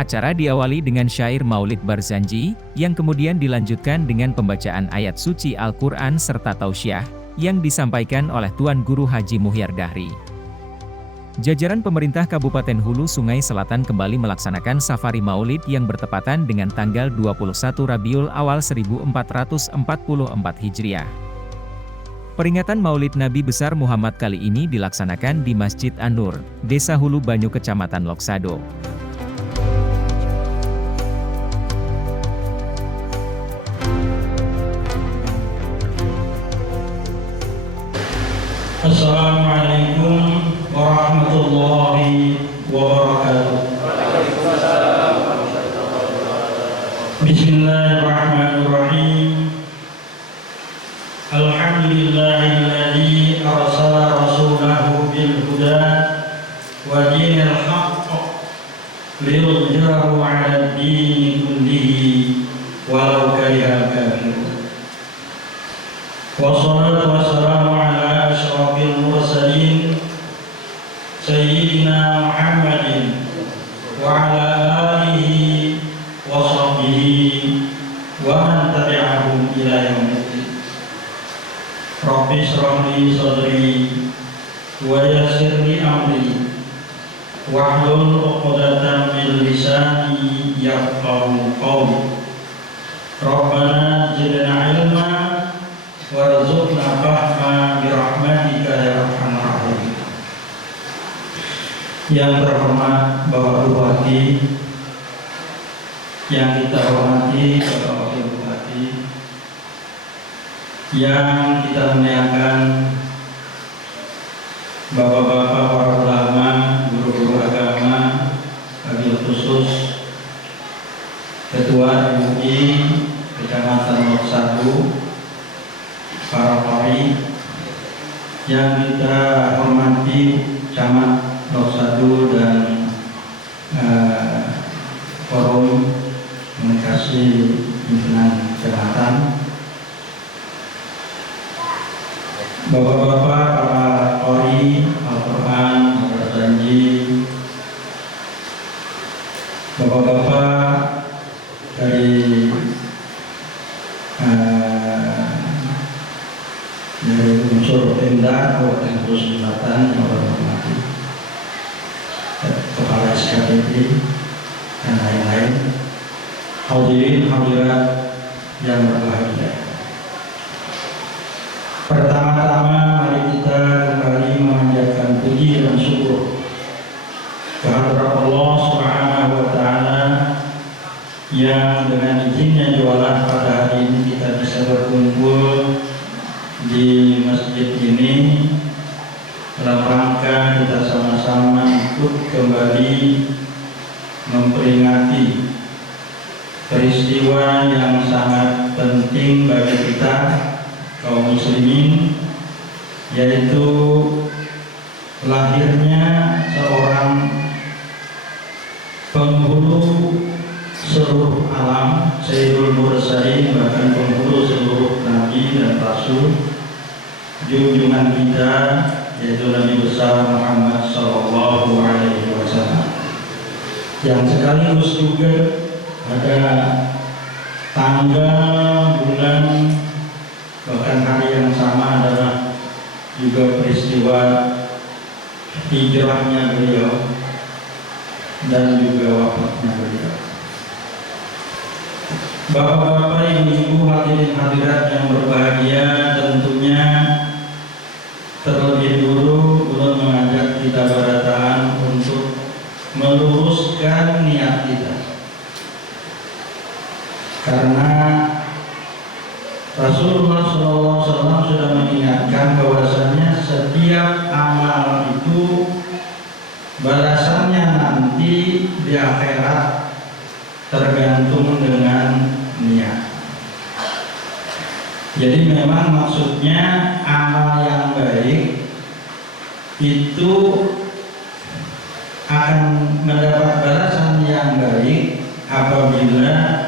Acara diawali dengan syair Maulid Barzanji, yang kemudian dilanjutkan dengan pembacaan ayat suci Al-Quran serta tausiah, yang disampaikan oleh Tuan Guru Haji Muhyar Dahri. Jajaran pemerintah Kabupaten Hulu Sungai Selatan kembali melaksanakan safari Maulid yang bertepatan dengan tanggal 21 Rabiul Awal 1444 Hijriah. Peringatan Maulid Nabi Besar Muhammad kali ini dilaksanakan di Masjid An-Nur, Desa Hulu Banyu Kecamatan Loksado. Assalamualaikum warahmatullahi wabarakatuh. Bismillahirrahmanirrahim. Alhamdulillahilladzi arsala rasulahu bil huda wa dinil haqq liyudhhirahu 'ala ad-dini kullihi walau karihal kafirun. Wassalatu wassalamu ala asyrafil mursalin Sayyidina Muhammadin wa ala alihi wa sahbihi wa man tabi'ahum ila yaumiddin. Rabbi shrah li sadri wa yassir li amri wahlul 'uqdatam min lisani yafqahu qawli. Rabbana zidna ilma warzuqna fahma birahmatika ya arhamar rahimin. Yang terhormat Bapak Bupati, yang kita hormati Bapak Wakil Bupati, yang kita muliakan Bapak-bapak para ulama, guru-guru agama, wabil khusus Ketua MUI Kecamatan Loksado, para qari yang kita hormati, Camat Loksado dan forum komunikasi pimpinan kecamatan, bapak-bapak para qari Al-Quran, Al-Barzanji, bapak-bapak dari unsur Pemda Kabupaten Hulu Selatan yang berhormati, Kepala SKPD dan lain-lain, hadirin hadirat yang berbahagia. Pertama-tama mari kita kembali memanjatkan puji dan syukur kehadirat Allah Subhanahu wa taala yang dengan izinnya jualan pada hari ini kita bisa berkumpul di masjid ini dalam rangka kita sama-sama ikut kembali memperingati peristiwa yang sangat penting bagi kita kaum muslimin, yaitu lahirnya seorang penghulu seluruh alam, Sayyidul Mursalin, bahkan penghulu seluruh nabi dan rasul, junjungan kita yaitu Nabi besar Muhammad sallallahu alaihi wasallam, yang sekaligus juga ada tanggal, bulan, bahkan hari yang sama adalah juga peristiwa hijrahnya beliau dan juga wafatnya beliau. Bapak-bapak, ibu-ibu, hadirin hadirat yang berbahagia, tentunya terlebih dulu ulun mengajak kita barataan untuk meluruskan niat kita, karena Rasulullah SAW sudah mengingatkan bahwasanya setiap amal itu balasannya nanti di akhirat tergantung dengan niat. Jadi memang maksudnya amal yang baik itu akan mendapat balasan yang baik apabila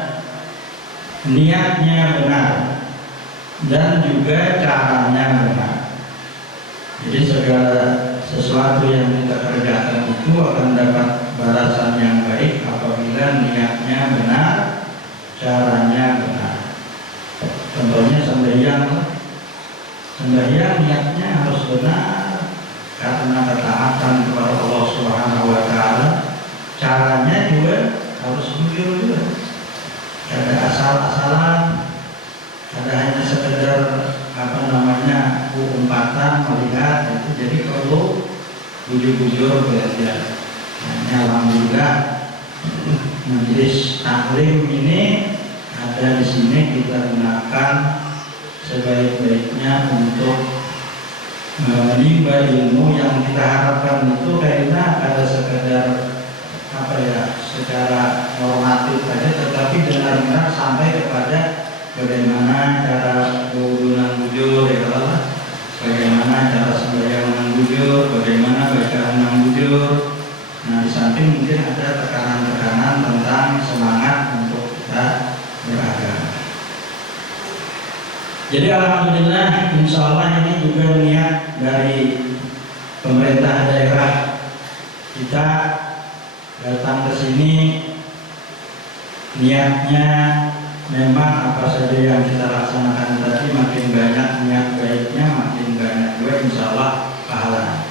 niatnya benar dan juga caranya benar. Jadi segala sesuatu yang kita kerjakan itu akan dapat balasan yang baik apabila juga niatnya benar, caranya benar. Contohnya sembahyang, niatnya harus benar karena ketaatan kepada Allah Subhanahu wa taala. Caranya juga harus jujur juga. Ada asal-asalan, ada hanya sekedar umpatan melihat itu, jadi perlu bujur-bujur belajar. Alhamdulillah majelis taklim ini ada di sini kita gunakan sebaik-baiknya untuk menimba ilmu yang kita harapkan itu, karena ada sekedar secara normatif saja, tetapi benar-benar sampai kepada bagaimana cara berwudu bujur, ya Allah, bagaimana cara sembahyang bujur, bagaimana bacaan bujur. Nah, di samping mungkin ada tekanan-tekanan tentang semangat untuk kita beragama. Jadi alhamdulillah, insya Allah ini juga niat dari pemerintah daerah kita datang ke sini, niatnya memang apa saja yang kita laksanakan tadi, makin banyak niat baiknya, makin banyak juga insya Allah pahala.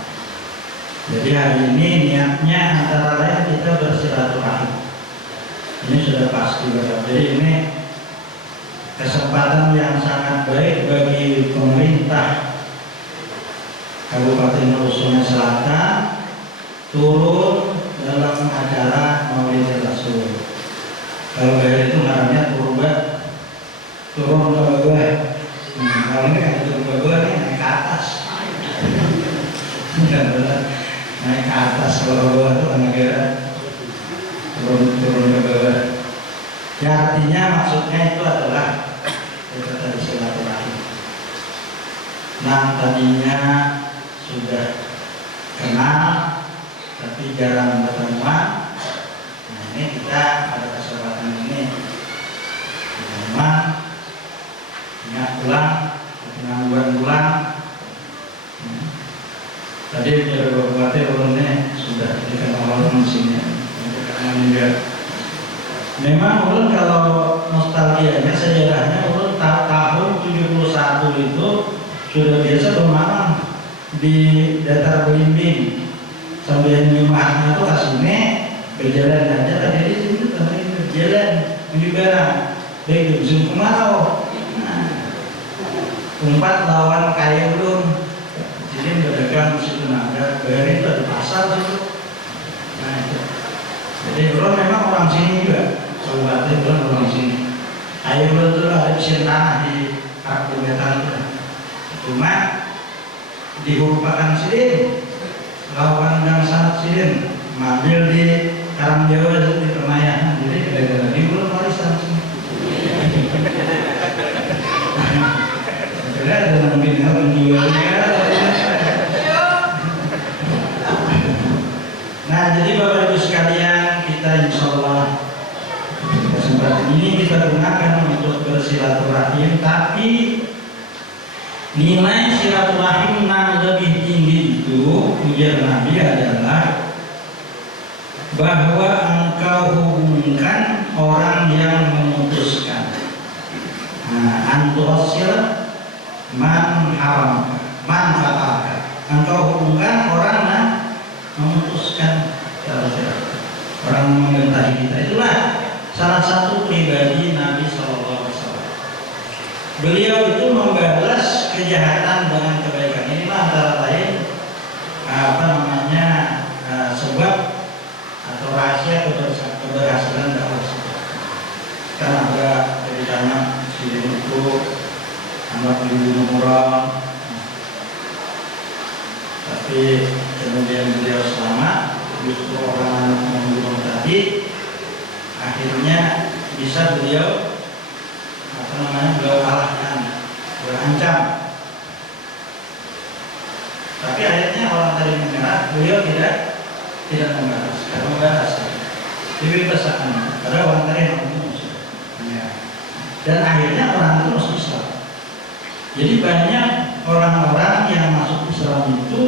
Jadi hari ini niatnya antara lain kita bersilaturahim. Ini sudah pasti benar. Jadi ini kesempatan yang sangat baik bagi pemerintah Kabupaten Sungai Selatan turun dalam acara Maulid Rasul. Kalau bayar itu ngarannya turun ke bawah. Kalau ini kan turun ke bawah, ini naik ke atas. Naik ke atas, kalau bawah itu negara turun ke bawah. Ya, artinya maksudnya itu adalah kita tadi silaturahim. Nah, tadinya sudah kenal tapi jarang bertemuan. Nah, ini kita pada kesempatan ini bertemuan, ingat pulang, penangguhan pulang. Tadi beberapa bupati ulunnya sudah dikenal orang sini. Memang ulun kalau nostalgianya, sejarahnya ulun tahun 71 itu sudah biasa bermalam di datar belimbing. Sambil nyumaknya tuh kasihnya berjalan aja, tadi di sini sampai berjalan menuju barat. Baik musim kemarau. Umpat lawan kayu belum. Jadi berdagang musim tenaga, bayar itu di pasar situ. Nah itu. Jadi belum memang orang sini juga, kabupaten belum orang sini. Kayu belum tuh ada mesin tanah di Kabupaten itu. Cuma dihurupakan sidin. Lawan dan sangat sidin ngambil di Karang Jawa di Permayahan, jadi gara-gara di belum warisan sini. Sudah ada bintang menjualnya. Nah, jadi Bapak Ibu sekalian, kita insya Allah kesempatan ini kita gunakan untuk bersilaturahim, tapi nilai silaturahim yang lebih tinggi itu ujar Nabi adalah bahwa engkau hubungkan orang yang memutuskan. Nah, antuasil man haram, man fataka. Engkau hubungkan orang yang memutuskan orang membentai kita. Itulah salah satu pribadi Nabi SAW. Beliau itu membalas kejahatan dengan kebaikan. Inilah antara lain sebab atau rahasia keberhasilan dakwah. Kan ada ceritanya si itu anak dibunuh orang, tapi kemudian beliau selamat. Justru orang membunuh tadi akhirnya bisa beliau beliau kalahkan, berancam. Tapi akhirnya orang tadi menyerah, beliau tidak membalas, karena membalas dibebasakan. Padahal orang tadi yang membunuh. Dan akhirnya orang itu masuk Islam. Jadi banyak orang-orang yang masuk Islam itu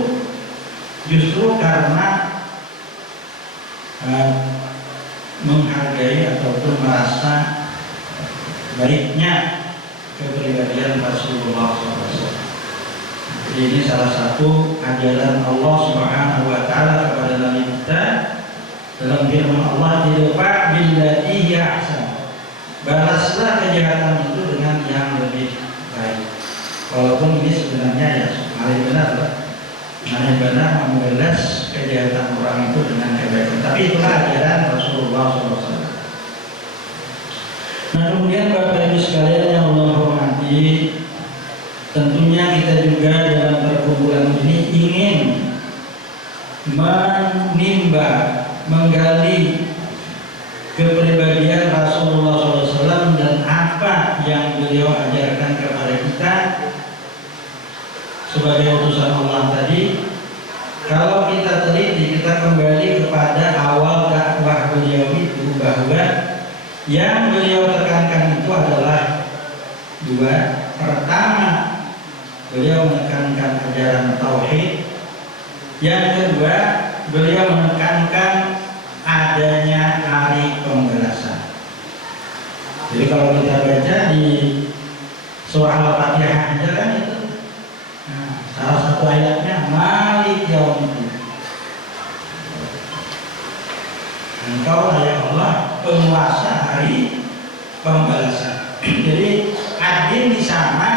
justru karena menghargai menghargai ataupun merasa baiknya kepribadian Rasulullah SAW. Jadi ini salah satu ajaran Allah Subhanahu wa taala kepada Nabi kita dalam firman Allah, "Idfa' billati hiya ahsan." Balaslah kejahatan itu dengan yang lebih baik. Walaupun ini sebenarnya ya paling benar membalas kejahatan orang itu dengan kebaikan. Tapi itulah ajaran Rasulullah SAW. Nah, kemudian Bapak Ibu sekalian yang Allah hormati, tentunya kita juga dalam perkumpulan ini ingin menimba, menggali kepribadian Rasulullah SAW dan apa yang beliau ajarkan kepada kita sebagai utusan Allah tadi. Kalau kita teliti, kita kembali kepada awal dakwah beliau itu, bahwa yang beliau tekankan itu adalah dua. Pertama, beliau menekankan ajaran tauhid. Yang kedua, beliau menekankan adanya hari pembalasan. Jadi kalau kita baca di surah Al-Fatihah aja kan itu, salah satu ayatnya Malik Yaumiddin. Engkau ya Allah penguasa hari pembalasan. Jadi adin di sana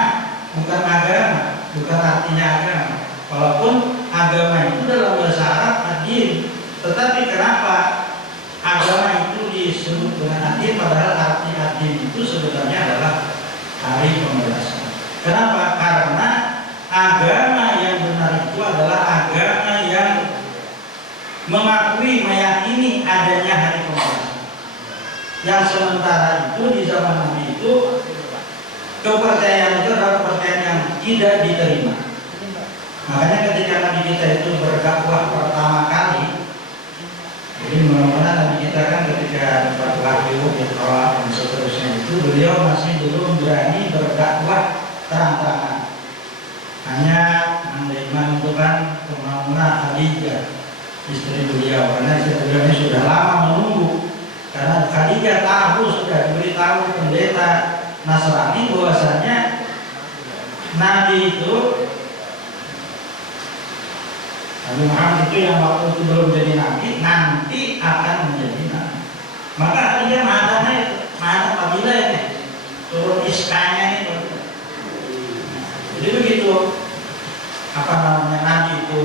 bukan agama, bukan artinya agama. Walaupun agama itu dalam bahasa Arab adin, tetapi kenapa agama itu disebut dengan adin padahal arti adin itu sebenarnya adalah hari pembalasan. Kenapa? Karena agama yang benar itu adalah agama yang mengakui, meyakini adanya hari pembalasan. Yang sementara itu di zaman Nabi itu kepercayaan itu adalah kepercayaan yang tidak diterima. Makanya ketika Nabi kita itu berdakwah pertama kali, jadi mudah-mudahan Nabi kita kan ketika dapat wahyu, Iqra dan seterusnya itu beliau masih belum berani berdakwah terang-terangan. Hanya menerima itu kan Ummuna Khadijah, istri beliau, karena istri beliau ini sudah lama menunggu. Karena Khadijah tahu, sudah diberitahu pendeta Nasrani bahwasanya Nabi itu, Nabi Muhammad itu yang waktu itu belum jadi Nabi, nanti akan menjadi Nabi. Maka dia mana apabila ini turun iskanya itu. Jadi begitu Nabi itu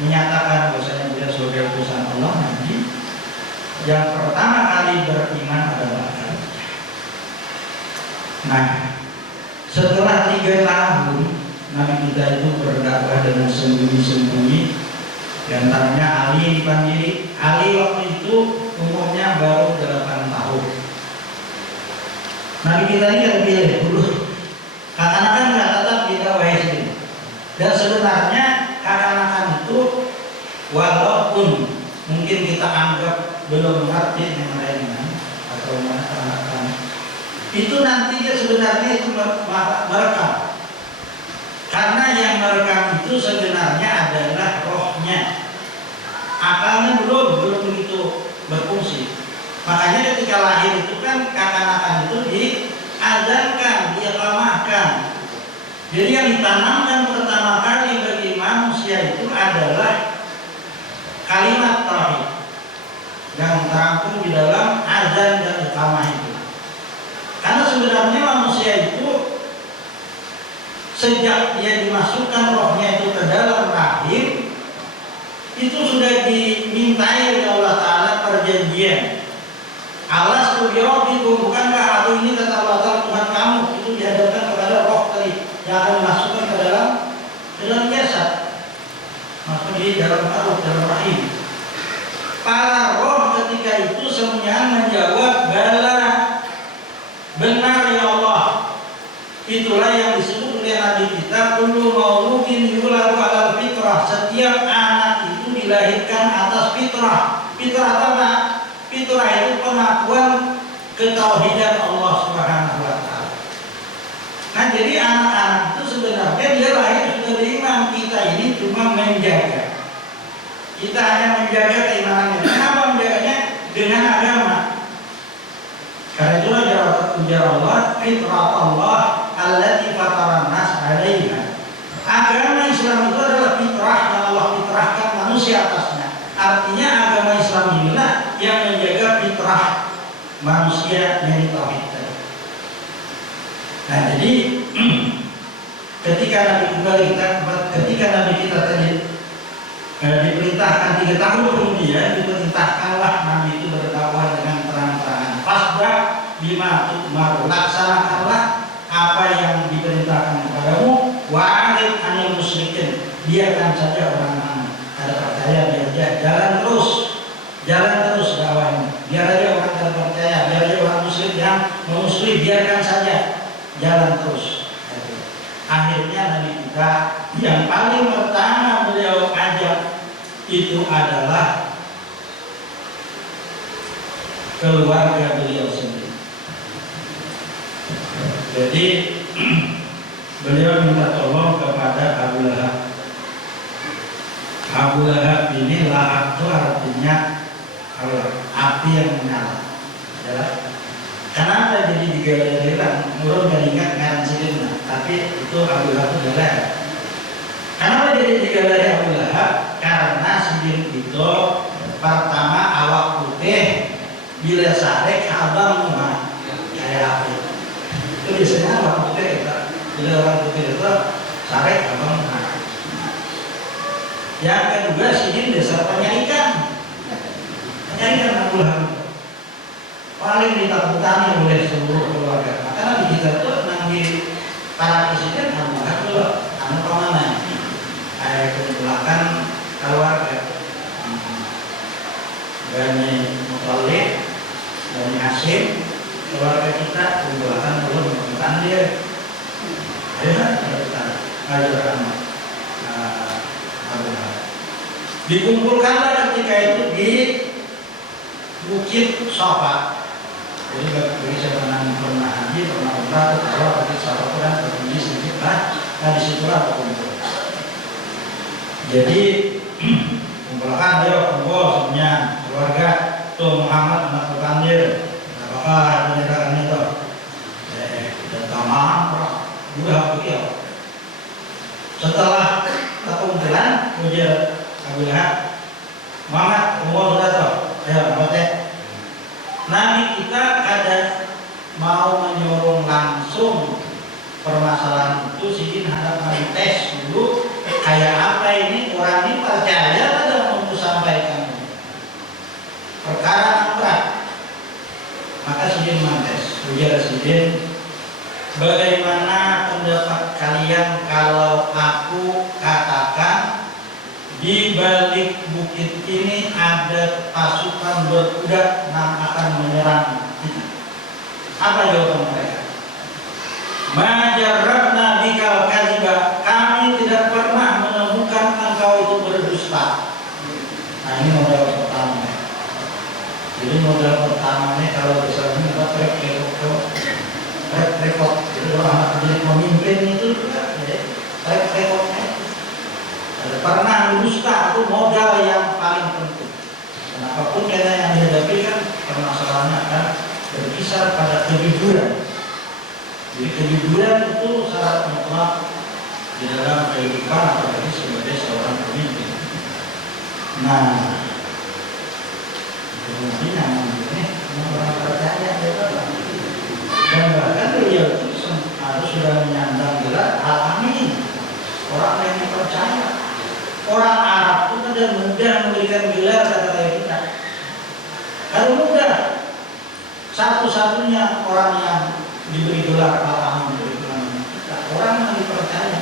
menyatakan bahwasanya dia sebagai utusan Allah, Nabi yang pertama kali beriman adalah Khadijah. Nah, setelah 3 tahun Nabi kita itu berdakwah dengan sembunyi-sembunyi. Di antaranya Ali dipanggil. Ali waktu itu umurnya baru 8 tahun. Nabi kita ini kan pilih dulu. Kakak-kakak nggak tetap didakwahi sendiri. Dan sebenarnya kakak-kakak itu walaupun mungkin kita anggap belum mengerti yang lainnya atau anak-anak, itu nanti dia sebenarnya itu merekam. Karena yang merekam itu sebenarnya adalah rohnya. Akalnya belum begitu berfungsi. Makanya ketika lahir itu kan kakak-kakak itu diazankan, diiqamahkan. Jadi yang ditanamkan pertama kali bagi manusia itu adalah kalimat tauhid yang terangkum di dalam azan dan iqamah itu. Karena sebenarnya manusia itu sejak dia dimasukkan rohnya itu ke dalam rahim, itu sudah dimintai oleh Allah Ta'ala perjanjian. Alas tubiyobikum, bukankah aku ini kata Allah Ta'ala Tuhan kamu, itu dihadapkan kepada roh tadi yang akan dimasukkan ke dalam jasad, masuk di dalam rahim. Para roh ketika itu semuanya menjawab bala, benar ya Allah. Itulah yang disebut oleh Nabi kita, kullu mauludin yuladu alal fitrah. Setiap anak itu dilahirkan atas fitrah. Fitrah apa? Fitrah itu pengakuan ketauhidan Allah Subhanahu wa taala. Nah, jadi anak-anak itu sebenarnya dia lahir sudah beriman. Kita ini cuma menjaga. Kita hanya menjaga keimanannya. Kenapa menjaganya? Dengan agama. biar Allah fitratullah allati fataran nas 'alaiha. Agama Islam itu adalah fitrah yang Allah fitrahkan manusia atasnya. Artinya agama Islam inilah yang menjaga fitrah manusia yang tauhid. Nah, jadi ketika Nabi kita tadi diperintahkan 3 tahun kemudian diperintahkanlah Nabi itu berdakwah dengan terang-terangan. Fasda bima tu'mar, laksanakanlah apa yang diperintahkan kepadamu. Wa'rid anil musyrikin, biarkan saja orang-orang kada percaya, biar dia jalan terus dakwahnya. Biar aja orang kada percaya, biar aja orang musyrik yang memusuhi, biarkan saja jalan terus. Akhirnya Nabi kita yang paling pertama beliau ajak itu adalah keluarga beliau sendiri. Jadi beliau minta tolong kepada Abu Lahab. Abu Lahab ini, lahab itu artinya api yang menyala. Kenapa jadi digaleri-gerikan? Nurul gak ingat ngaran sidin, tapi itu Abu Lahab itu Lahab. Kenapa jadi digaleri Abu Lahab? Karena sidin itu pertama awak putih, bila sarek abang rumah kayak api. Itu biasanya awak putih kita. Bila orang putih itu sarek abang rumah. Yang kedua sidin dasar penyarikan Abu Lahab paling ditakuti oleh seluruh keluarga. Maka Nabi kita tuh nanti para presiden Abu Lahab tuh anu pemana kayak kumpulkan keluarga Bani Muthalib, Bani Hashim, keluarga kita kumpulkan belum bukan dia. Ayo kita ajaran Abu Lahab. Dikumpulkanlah ketika itu di Bukit Safa. Jadi bagi saya pernah haji, pernah umrah, kalau Bukit Safa itu kan berdiri sedikit lah. Nah disitulah berkumpul. Jadi kumpulkan dia kumpul semuanya keluarga tuh Muhammad anak Mukandir, apakah penyerahan itu? Dan tamam, udah begitu. Setelah kekumpulan, ujar Abu Lahab, Muhammad, umur sudah tahu. Ayo, Nabi kita ada mau menyuruh langsung permasalahan itu, sidin hendak tes dulu kayak apa ini, orang ini percaya pada untuk sampaikan perkara yang berat. Maka sidin mentes, ujar sidin, bagaimana pendapat kalian kalau aku katakan di balik bukit ini ada pasukan berkuda yang akan menyerang kita? Apa jawaban mereka? Majarabna bikal kadziba, kami tidak pernah menemukan engkau itu berdusta. Nah ini modal pertama. Jadi modal pertamanya kalau misalnya kita rekod, jadi orang jadi pemimpin itu juga rekodnya. Pernah dusta itu modal yang paling penting. Dan apapun yang dihadapi kan permasalahannya akan berkisar pada kejujuran. Jadi kejujuran itu syarat mutlak di dalam kehidupan apalagi sebagai seorang pemimpin. Nah, kemudian ini orang percaya dan bahkan beliau itu harus sudah menyandang gelar al-amin, orang yang dipercaya. Orang Arab itu tidak mudah memberikan gelar kata kita. Kalau mudah, satu-satunya orang yang diberi gelar al-amin kita, orang yang dipercaya.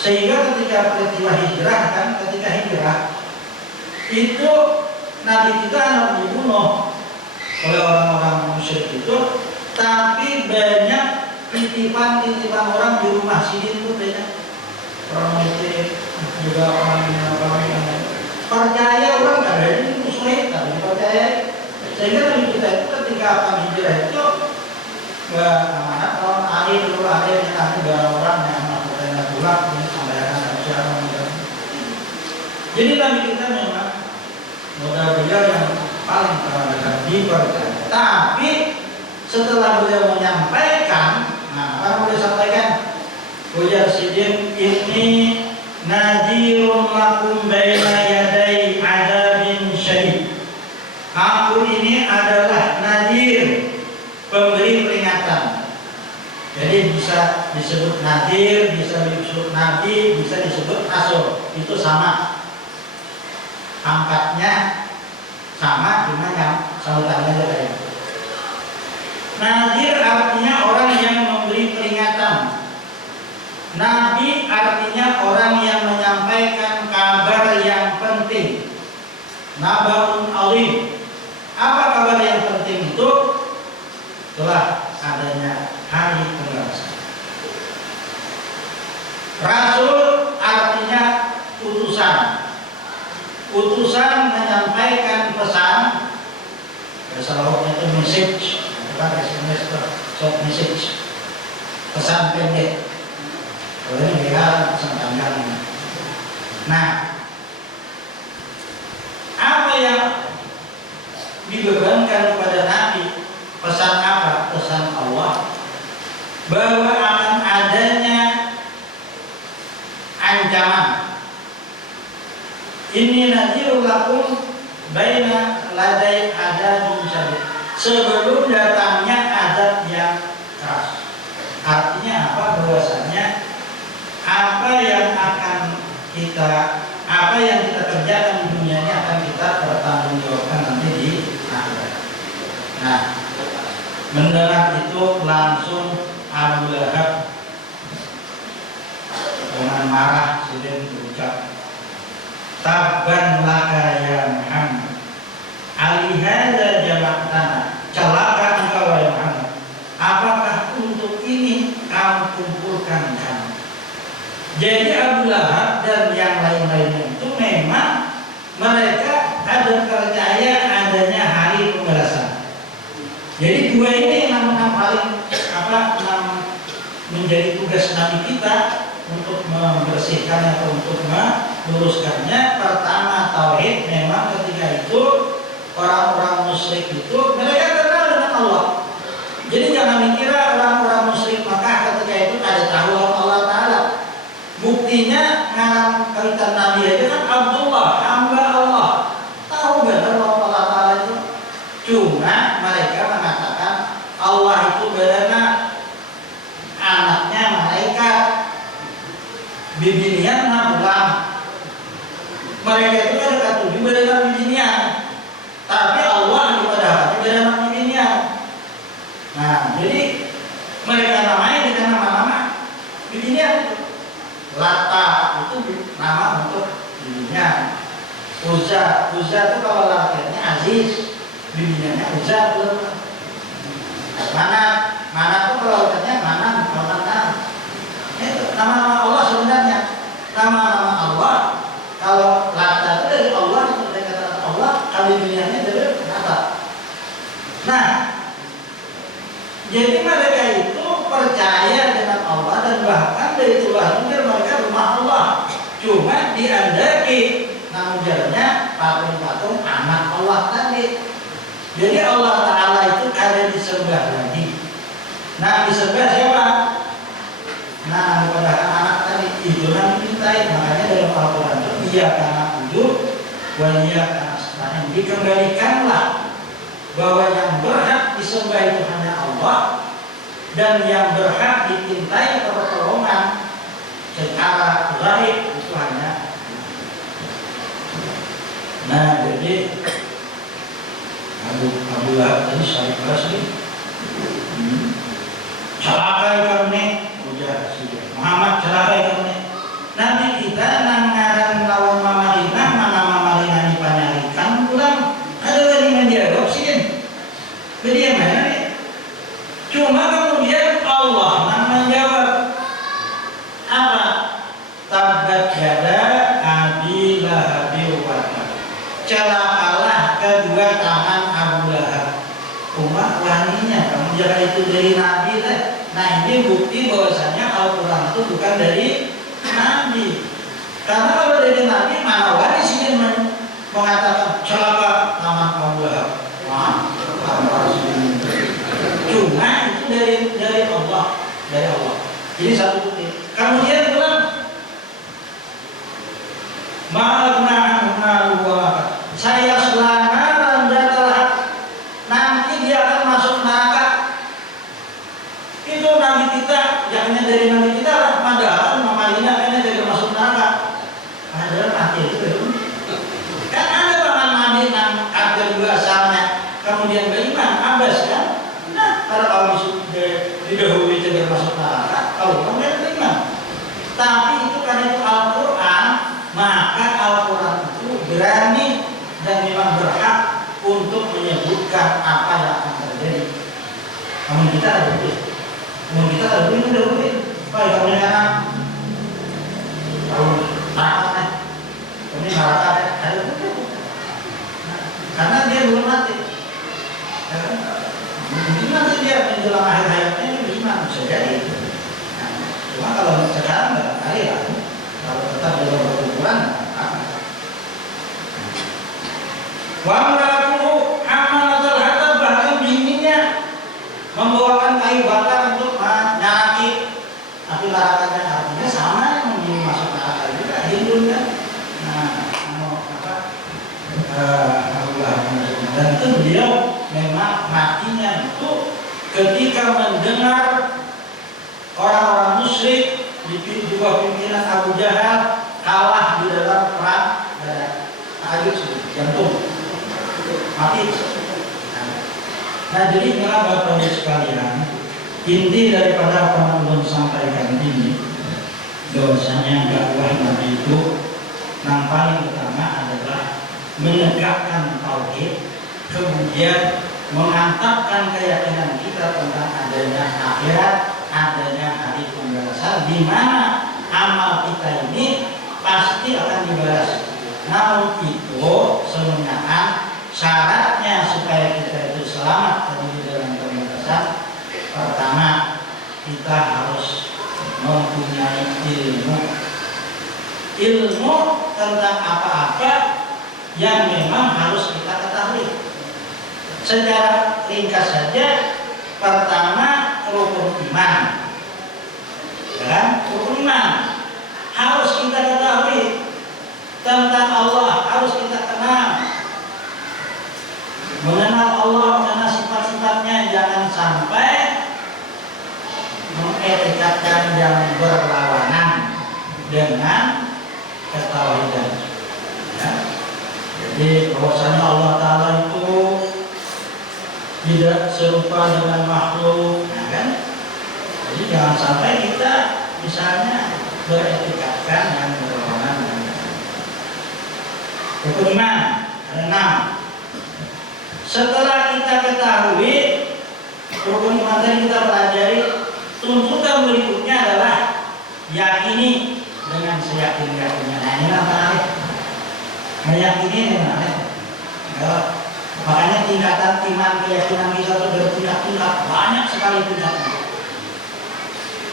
Sehingga ketika peristiwa hijrah kan, ketika hijrah itu Nabi kita anak dibunuh oleh orang-orang musyrik itu, tapi banyak titipan-titipan orang di rumah sidin itu banyak orang musyrik. Juga orang yang percaya orang ada ini muslim, tapi percaya. Sehingga Nabi kita itu ketika akan hijrah itu nggak amanat kalau ahli dulu ada yang nanti orang yang melakukan pulang ini sampaikan siapa. Jadi Nabi kita memang modal beliau yang paling terhadap dipercaya. Tapi setelah beliau menyampaikan, nah apa beliau sampaikan? Ujar sidin, ini nadhirun lakum baina yaday adabin syadid. Aku ini adalah nadhir, pemberi peringatan. Jadi bisa disebut nadhir, bisa disebut nabi, bisa disebut rasul. Itu sama. Angkatnya sama, cuma yang sautannya aja kayak. Nadhir artinya orang yang memberi peringatan. Nabi artinya orang yang menyampaikan kabar yang penting. Nabaun alim. Apa kabar yang penting itu? Telah adanya hari pembalasan. Rasul artinya utusan. Utusan menyampaikan pesan. Biasanya itu message, bukan SMS, short message. Pesan pendek. Kalau ini dia pesan panjang. Nah, apa yang dibebankan kepada Nabi? Pesan apa? Pesan Allah bahwa akan adanya ancaman. Ini nadhirul lakum baina ladai adabun syadid. Sebelum datangnya azab yang keras. Artinya apa? Bahwasanya apa yang kita kerjakan di dunia ini akan kita pertanggungjawabkan nanti di akhirat. Nah, mendengar itu langsung Abu Lahab dengan marah sudah berucap, tabban laka ya Muhammad, alihada jama'tana, celaka engkau ya Muhammad, apakah untuk ini kamu kumpulkan kami? Jadi Abu Lahab dan yang lain-lainnya itu memang mereka ada percaya adanya hari pembalasan. Jadi dua ini yang paling menjadi tugas Nabi kita untuk membersihkan atau untuk meluruskannya. Pertama tauhid, memang ketika itu orang-orang musyrik itu mereka kenal dengan Allah. Jadi jangan dikira orang-orang musyrik Makkah ketika itu ada tahu Allah Ta'ala. Buktinya ngarang kaitan Nabi aja kan Abdullah, hamba Allah. Tahu benar Allah Ta'ala itu. Cuma mereka mengatakan Allah itu benar anaknya malaikat, bibinian bulan. Mereka itu ada katuju benar bibinian, tapi Allah itu pada benar bibinian. Nah, jadi mereka namanya dengan nama-nama bibinian. Lata itu nama untuk bibinian. Uzza itu kalau latihannya Aziz, bibiniannya Uzza. Mana itu kalau latihannya Manan. Itu nama-nama Allah sebenarnya. Nama-nama Allah. Kalau Lata itu dari Allah, itu dari kata Allah. Kalau bibiniannya dari Lata. Nah, jadi mereka itu percaya dengan Allah dan bahkan dari Tuhan mereka rumah Allah. Cuma diandaki namanya patung-patung anak Allah tadi. Jadi Allah Ta'ala itu ada disembah lagi. Nah, disembah siapa? Nah, kepada anak tadi itu nanti dimintai. Makanya dalam Al-Quran itu iya karena wujud, wa iya karena selain dikembalikanlah bahwa yang berhak disembah itu hanya Allah, dan yang berhak dimintai pertolongan secara zahir itu hanya. Nah, jadi Abu Lahab tadi saya keras nih. Celakai kamu, ujar sudah. Muhammad celakai kamu. Nanti kita nangaran lawan Mamadinah, mana Mamadinah dipanyarikan pulang. Ada lagi menjawab sih. Jadi yang mana nih? Cuma kemudian Allah menjawab apa? Tabbat yada Abi Lahab wa tab. Celakalah kedua tangan Abu Lahab. Umat waninya, kamu jangan itu dari Nabi deh. Nah, ini bukti bahwasanya Al-Quran itu bukan dari Nabi. Karena kalau dari Nabi, mana wani sini mengatakan celaka tangan Abu Lahab. Cuma kemudian beriman, Abbas kan? Nah, kalau kamu didahului dengan masuk neraka, kalau kamu beriman. Tapi itu karena itu Al-Quran, maka Al-Quran itu berani dan memang berhak untuk menyebutkan apa yang akan terjadi. Namun kita ada boleh, namun kita ada boleh. Pak, kamu sekarang kalau neraka, ini neraka ada boleh. Karena dia belum mati. Mungkin nanti dia menjelang akhir hayatnya dia beriman, bisa jadi. Nah, cuma kalau sekarang barangkali lah, kalau tetap dalam perkumpulan, wamratuhu hamalatul hatab, bahkan bininya membawakan kayu bakar untuk menyakit api nerakanya. Artinya sama yang begini masuk neraka juga Hindu kan. Nah, dan itu beliau memang matinya itu ketika mendengar orang-orang musyrik di bawah pimpinan Abu Jahal kalah di dalam perang Ta'ayud, jantung mati. Nah, jadi inilah Bapak Ibu sekalian, inti daripada apa yang belum sampaikan ini, bahwasanya dakwah Nabi itu yang paling utama adalah menegakkan tauhid, kemudian mengantapkan keyakinan kita tentang adanya akhirat, adanya hari pembalasan, di mana amal kita ini pasti akan dibalas. Namun itu sebenarnya syaratnya supaya kita itu selamat dari dalam pembalasan, pertama kita harus mempunyai ilmu tentang apa-apa yang memang harus kita ketahui. Secara ringkas saja, pertama rukun iman, kan? Rukun iman harus kita ketahui tentang Allah, harus kita kenal, mengenal Allah, mengenal sifat-sifatnya, jangan sampai mengetikatkan yang berlawanan dengan ketauhidan. Ya. Jadi bahwasanya Allah Ta'ala itu tidak serupa dengan makhluk, ya kan? Jadi jangan sampai kita misalnya beretikatkan yang berlawanan dengan rukun iman. Ada 6. Setelah kita ketahui rukun iman tadi, kita pelajari, tuntutan berikutnya adalah yakini dengan seyakin-yakinnya. Nah, ini menarik. Meyakini dengan makanya tingkatan iman keyakinan kita itu bertingkat-tingkat, banyak sekali tingkatnya.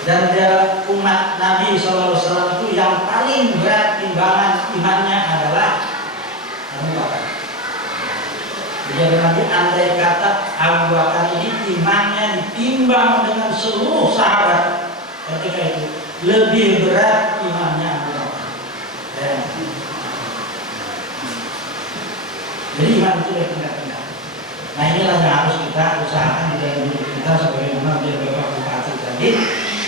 Dan dalam umat Nabi SAW itu yang paling berat timbangan imannya adalah Abu Bakar. Jadi Nabi andai kata Abu Bakar ini imannya ditimbang dengan seluruh sahabat ketika itu, lebih berat imannya Abu Bakar. Jadi iman itu bertingkat-tingkat. Nah, inilah yang harus kita usahakan di dalam hidup kita, sebagaimana dia Bapak Bupati tadi.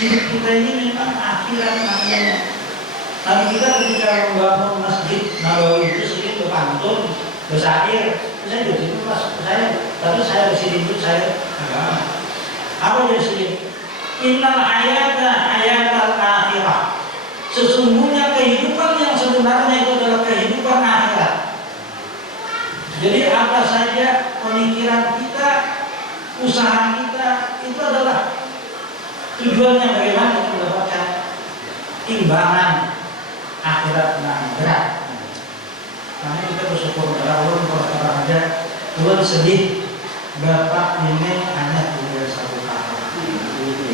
Hidup kita ini memang akhirat namanya. Tapi kita ketika membangun masjid Nabawi itu sering berpantun, bersair. Saya di situ pas saya di sini itu saya agama. Apa di sini? Innal hayata hayatal akhirah. Sesungguhnya kehidupan yang sebenarnya itu adalah kehidupan akhirat. Jadi apa saja pemikiran kita, usaha kita itu adalah tujuannya bagaimana kita mendapatkan timbangan akhirat yang berat. Karena kita bersyukur kepada Allah, kalau aja Tuhan sedih Bapak ini hanya punya 1 tahun.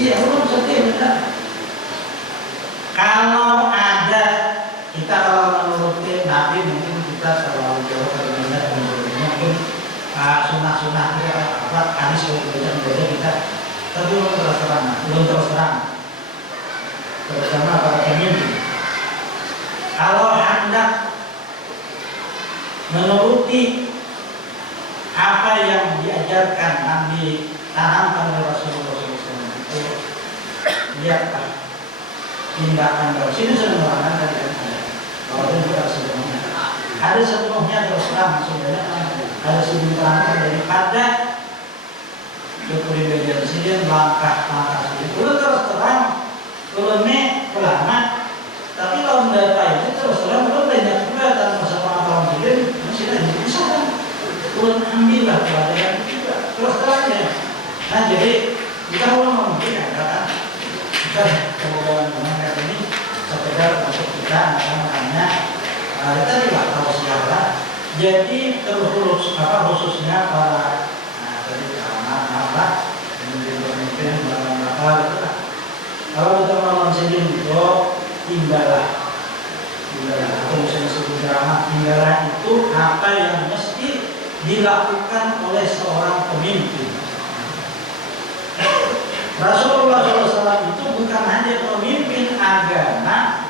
Iya, belum sedih benar. Kalau ada kita, kalau menuruti Nabi, mungkin kita terlalu jauh terminat mungkin sunah-sunah kita hadis baca kita, tapi belum terus terang bersama para pemimpin. Kalau hendak menuruti apa yang diajarkan Nabi, tanamkan oleh Rasulullah SAW, itu lihatlah tindakan dari sini sebenarnya tadi ada, kalau itu tidak sepenuhnya, ada sepenuhnya terus terang sebenarnya ada sebutan daripada kepribadian presiden langkah-langkah presiden. Kalau terus terang, kalau ini pelana, tapi kalau data ini terus terang kalau banyak juga dalam masa pengalaman presiden masih ada bisa kan? Kalau ambillah pelajaran juga terus terangnya. Nah jadi kita mau mungkin ada kan? Kita kemudian mengenai ini sekedar untuk kita namanya kita tidak tahu siapa. Jadi khususnya para dari keamanan apa pemimpin apa gitu lah. Kalau kita melawan sendiri itu tinggallah atau misalnya sebut drama tinggallah itu apa yang mesti dilakukan oleh seorang pemimpin. Rasulullah SAW itu bukan hanya pemimpin agama,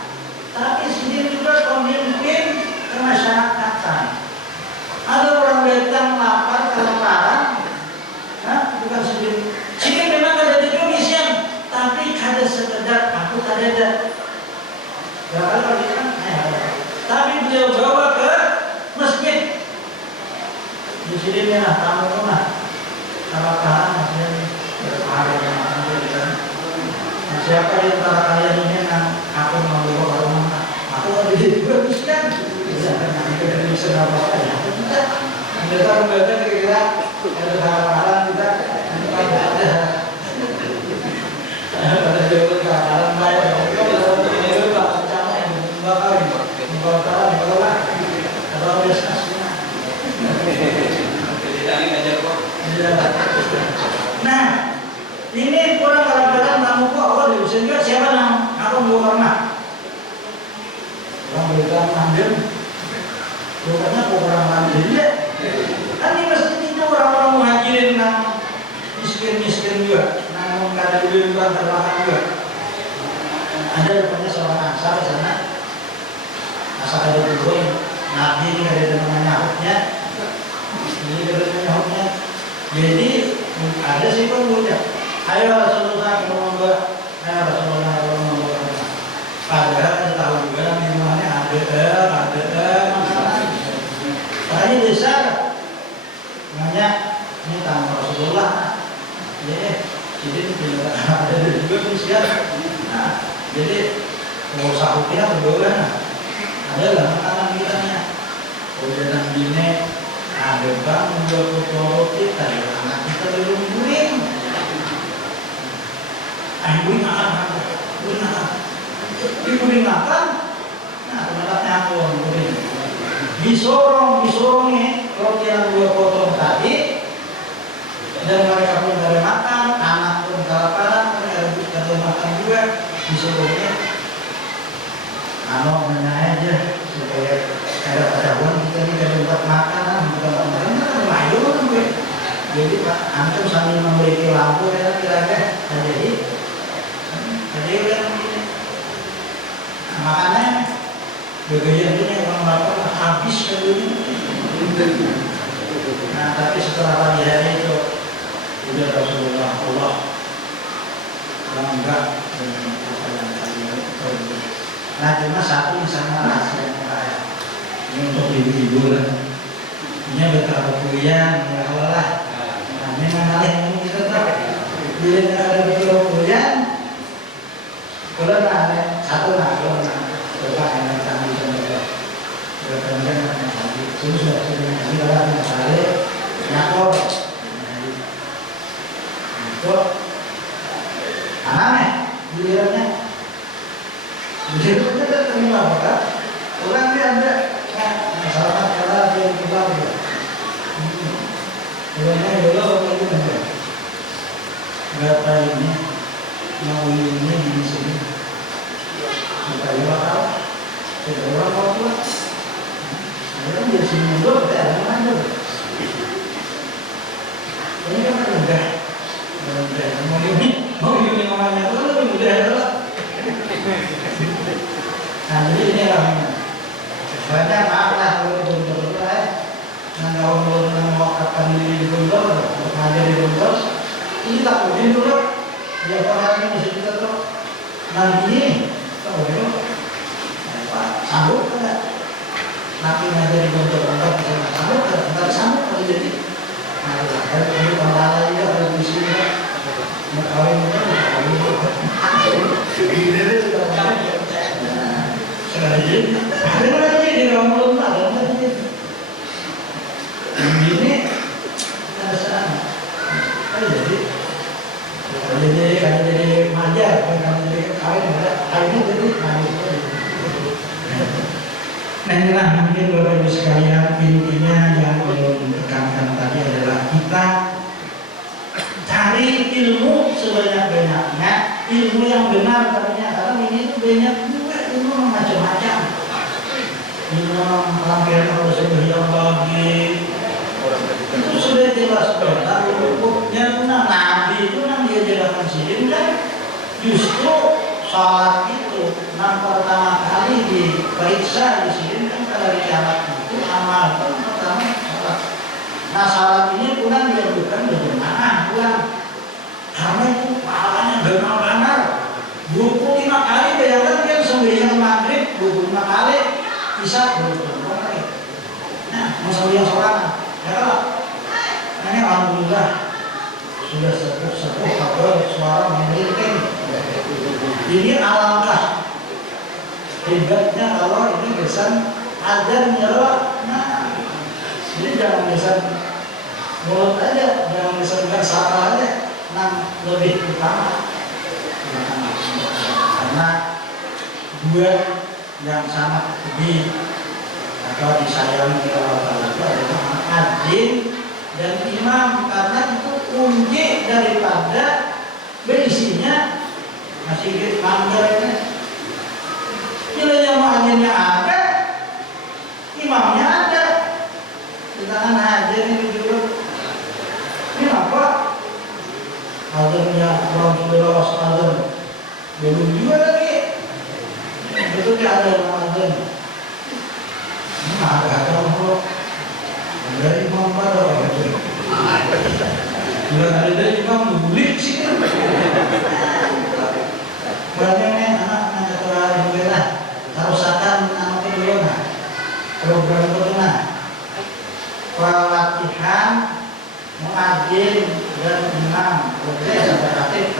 tapi sendiri juga pemimpin kemasyarakatan. Ada orang datang lapar kelaparan, bukan sendiri. Sini memang ada di Indonesia, tapi kada sekedar aku kada ada. Berapa kali kan? Tapi beliau bawa ke masjid. Di sini memang tamu rumah, kelaparan maksudnya berpahara yang kan. Siapa di antara kalian ini yang aku mau bawa ke rumah? Aku ada di juga miskin. Kita bisa apa ya? Kita tahu kira-kira ada harapan kita ada jawaban harapan baik. Kalau ini Pak Cama yang bakal atau biasa. Nah, ini kurang kadang-kadang kamu kok awal diusin juga siapa nama? Aku mau pernah. Orang berikan ambil. Bukannya orang mandiri ya. Kan ini mesti itu orang-orang muhajirin yang miskin-miskin juga, yang kada duit bukan termakan juga. Ada rupanya seorang Ansar di sana, asal ada dulu Nabi ini ada dengan nyahutnya, ini ada dengan nyahutnya. Jadi ada sih pengurunya. Ayo Rasulullah kalau membuat, ayo Rasulullah kalau membuat. Padahal kita tahu juga minumannya ada. Makanya besar, makanya ini tamu Rasulullah. Jadi tidak ada juga manusia. Nah, jadi mau sahutnya berdoa. Ada lah makanan kita nya. Kemudian bini ada bang juga roti tadi anak kita belum guring. Guring makan. Guring makan. Nah, tempatnya aku guring. Disorong nih roti yang dua potong tadi dan mereka pun dari makan, anak pun kelaparan, mereka ada makan juga disorongnya. Nanya aja supaya ada ketahuan kita ini ada tempat makanan, bukan makan layu kan gue. Jadi Pak antum sambil memberi lampu ya kira-kira jadi udah begini. Nah, makannya bagian ini orang lapar habis kan ini. Nah tapi setelah pagi hari itu udah Rasulullah Allah bangga dengan apa yang kalian perbuat. Nah cuma satu di sana rahasianya Pak. Ini untuk ibu-ibu lah. Ini betapa kuyan ya Allah. Nah ini mengalah yang kita tahu. Bila ada betapa kuyan, kalau ada satu kalau coba yang kami semua. Berkenalan dengan kami. Sudah kami dalam masalah nyakor. Itu aneh gilirannya. Gilirannya terima apa? Orang dia ada masalah kalau dia pulang dia. Gilirannya dulu lagi ada. Berapa ini mau ini di sini? Kita lihat tahu. Kita orang mau pulang. Orang di sini dulu ada mana dulu? Ini kan mudah. Mau ini namanya dulu lebih mudah dulu. Nah jadi ini orangnya. Banyak maaf lah kalau betul-betul nggak mau kapan diri di Bogor, ngajar di Bogor. Ini tak boleh dulu. Ya orang ini mesti kita tuh nanti tahu dulu. Sambut kan? Nanti ngajar di Bogor, enggak bisa sambut kan? Enggak sambut kalau dia Ini ada sana. Jadi manja, kalau jadi kawin ada kawinnya jadi Nah inilah mungkin Bapak Ibu sekalian, intinya yang belum ditekankan tadi adalah kita cari ilmu sebanyak-banyaknya, ilmu yang benar tadinya, karena ini itu banyak juga ilmu macam-macam. Ilmu rangkaian proses yang bagi itu sudah jelas benar. Hukumnya Nabi itu yang diajarkan sirin kan justru sholat itu pertama kali diperiksa di sini kan kalau kiamat itu amal pertama sholat. Nah sholat ini pulang diajukan berjamaah pulang karena itu pahalanya benar-benar 25 kali. Bayangkan dia sembahyang maghrib 25 kali, isya 25 kali. Nah mau sembahyang sholat ya kalau ini alhamdulillah sudah sepuh kabel suara memiliki. Ini alangkah hebatnya kalau ini besan adzan nyerah. Nah, jadi jangan besan mulut aja, jangan besan nggak salah aja. Nah, lebih utama karena dua yang sangat atau disayangi Allah itu adalah adzan dan imam, karena itu kunci daripada berisinya masih manggarnya. Bila yang muadzinnya ada, imamnya ada, di tangan hadir ini juga. Ini apa? Adzannya orang sudah lawas adzan, belum juga lagi. Itu tidak ada yang adzan. Ini ada orang dari imam pada orang itu. Bila ada dari imam mulik sih. Banyaknya anak ketua juga harusakan anak kedua program kedua pelatihan muadzin dan imam boleh sampai aktif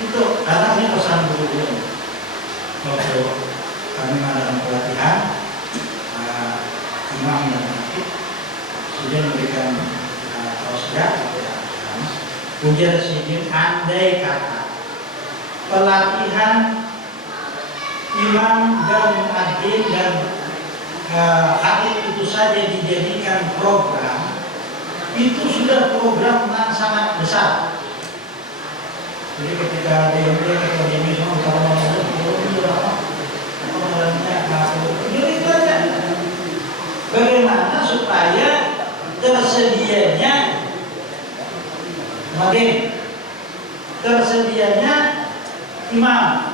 itu karena ini pesan guru waktu kami mengadakan pelatihan imam dan aktif sudah memberikan tausiah ujar sidin andai kata pelatihan imam dan muadzin dan khatib itu saja dijadikan program, itu sudah program yang sangat besar. Jadi ketika DMD ketua DMD semua kalau jadi banyak bagaimana supaya tersedianya imam.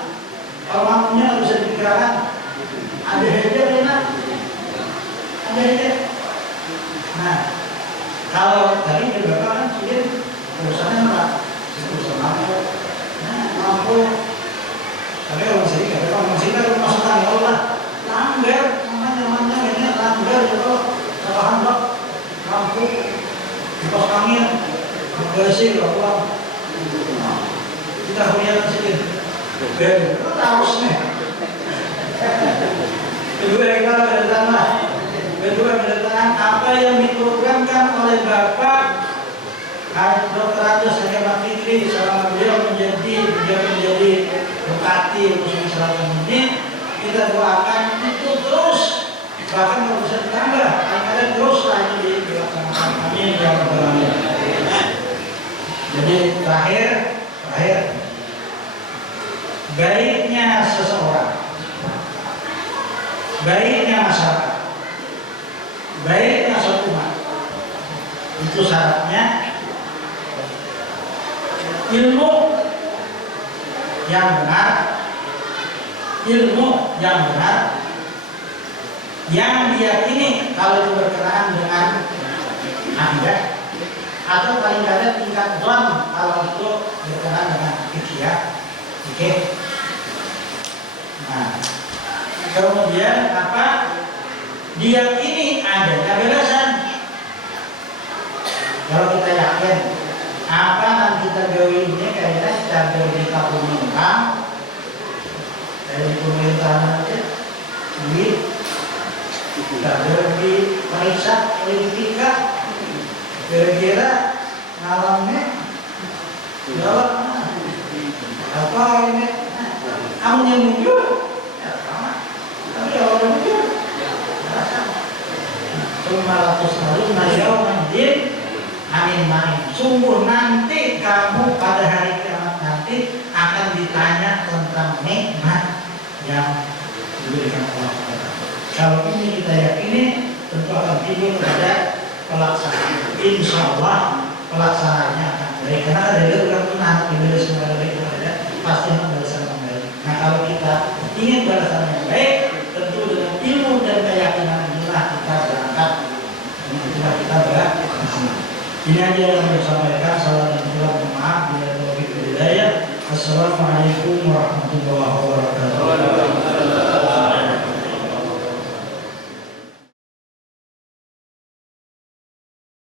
Kalau makmumnya bisa dipikirkan ada header enak, ada header. Nah, kalau tadi beberapa kan sudah urusannya enggak, urusan lampu. Nah, lampu. Tapi kalau masih ada orang masih ada masukan ya Allah, langgar, namanya ini langgar itu bahan bak lampu, kipas angin, bersih kalau kita lihat sini. Dan itu harusnya kedua kita kedatangan apa yang diprogramkan oleh Bapak Dr. Agus Haji Fikri selama beliau menjadi bupati Muslim Selatan ini. Kita doakan itu terus, bahkan kalau bisa ditambah ada terus lagi dilaksanakan. Amin ya rabbal alamin. Jadi terakhir baiknya seseorang, baiknya masyarakat, baiknya suatu umat itu syaratnya ilmu yang benar, yang diyakini kalau itu berkenaan dengan akidah atau paling tidak tingkat dzan kalau itu berkenaan dengan fikih. Oke. Nah, kemudian apa? Diyakini adanya belasan. Kalau kita yakin apa yang kita gawe ini kayaknya cadar di pemerintah, dari pemerintahan aja, duit, cadar di periksa, politika, Kira-kira ngalamnya jawab apa ini? Kamu yang jujur, ya sama. Tapi kalau orang jujur, ya sama. Cuma ratus lalu najau manjin amin main. Sungguh nanti kamu pada hari kiamat nanti akan ditanya tentang nikmat yang diberikan Allah. Kalau ini kita yakini tentu akan timbul pada pelaksanaan. Insya Allah pelaksanaannya akan baik. Karena ada orang pun anak ibadah semua baik ada pasti akan balasan yang baik. Nah kalau kita ingin balasan yang baik, tentu dengan ilmu dan keyakinan inilah kita berangkat. Inilah kita berangkat. Ini aja yang saya sampaikan. Salam dan salam maaf bila taufiq hidayah. Assalamualaikum warahmatullahi wabarakatuh.